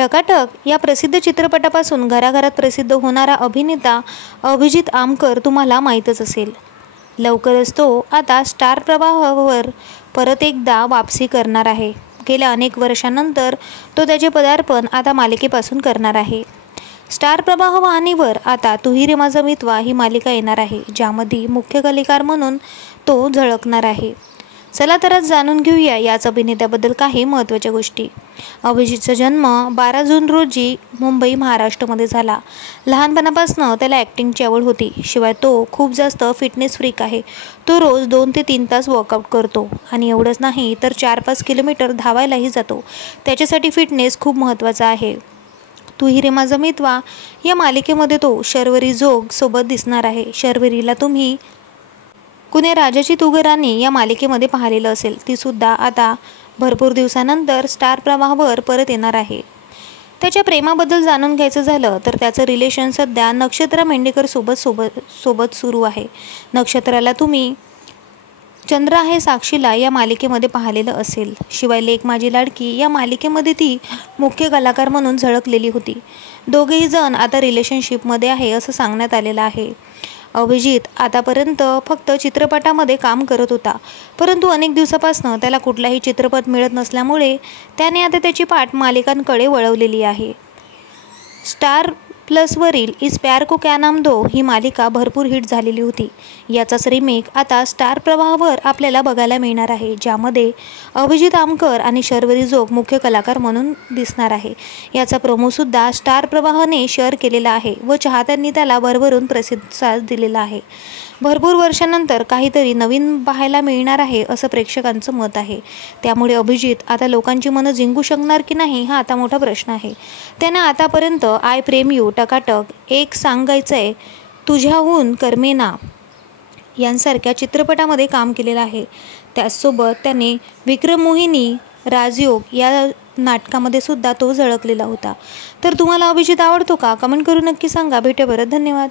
टकाटक या प्रसिद्ध चित्रपटापासून घराघरात प्रसिद्ध होणारा अभिनेता अभिजित आमकर तुम्हाला माहीतच असेल। लवकरच तो आता स्टार प्रवाहावर परत एकदा वापसी करणार आहे। गेल्या अनेक वर्षांनंतर तो त्याचे पदार्पण आता मालिकेपासून करणार आहे। स्टार प्रवाह वाहिनीवर आता तू ही रे माझा मितवा ही मालिका येणार आहे, ज्यामध्ये मुख्य कलाकार म्हणून तो झळकणार आहे। चला तर आज जाणून घेऊया याच अभिनेत्याबद्दल काही महत्त्वाच्या गोष्टी। अभिजितचा जन्म 12 जून रोजी मुंबई, महाराष्ट्रामध्ये झाला। लहानपणापासून त्याला ॲक्टिंगची आवड होती। शिवाय तो खूप जास्त फिटनेस फ्रीक आहे। तो रोज 2 ते 3 तास वर्कआउट करतो आणि एवढंच नाही तर 4-5 किलोमीटर धावायलाही जातो। त्याच्यासाठी फिटनेस खूप महत्त्वाचा आहे। तू ही रे माझा मितवा या मालिकेमध्ये तो शर्वरी जोग सोबत दिसणार आहे। शर्वरीला तुम्ही कुणे राजाची तू ग राणी या मालिकेमध्ये पाहिलेलं असेल। ती सुद्धा आता भरपूर दिवसानंतर स्टार प्रवाहावर परत येणार आहे। त्याच्या प्रेमाबद्दल जाणून घ्यायचं झालं तर त्याचं रिलेशन सध्या नक्षत्रा मेंढेकर सोबत सुरू आहे। नक्षत्राला तुम्ही चंद्र आहे साक्षीला या मालिकेमध्ये पाहिलेलं असेल। शिवाय लेक माझी लाडकी या मालिकेमध्ये ती मुख्य कलाकार म्हणून झळकलेली होती। दोघेही जण आता रिलेशनशिपमध्ये आहे असं सांगण्यात आलेलं आहे। अभिजित आतापर्यंत फक्त चित्रपटामध्ये काम करत होता, परंतु अनेक दिवसापासून त्याला कुठलाही चित्रपट मिळत नसल्यामुळे त्याने आता त्याची पाठ मालिकांकडे वळवलेली आहे। स्टार प्लसवरील इस प्यार को क्या नाम दो ही मालिका भरपूर हिट झालेली होती। याचाच रिमेक आता स्टार प्रवाहावर आपल्याला बघायला मिळणार आहे, ज्यामध्ये अभिजित आमकर आणि शर्वरी जोग मुख्य कलाकार म्हणून दिसणार आहे। याचा प्रोमोसुद्धा स्टार प्रवाहाने शेअर केलेला आहे व चाहत्यांनी त्याला भरभरून प्रतिसाद दिलेला आहे। भरपूर वर्षांनंतर काहीतरी नवीन पाहायला मिळणार आहे असं प्रेक्षकांचं मत आहे। त्यामुळे अभिजित आता लोकांची मनं जिंकू शकणार की नाही हा आता मोठा प्रश्न आहे। त्याने आतापर्यंत आय प्रेम यू, टकाटक, एक सांगायचंय, तुझ्याहून करमेना यांसारख्या चित्रपटामध्ये काम केलेलं आहे। त्याचसोबत त्याने विक्रम मोहिनी, राजयोग या नाटकामध्ये सुद्धा तो झळकलेला होता। तर तुम्हाला अभिजित आवडतो का? कमेंट करून नक्की सांगा। भेटूया परत। धन्यवाद।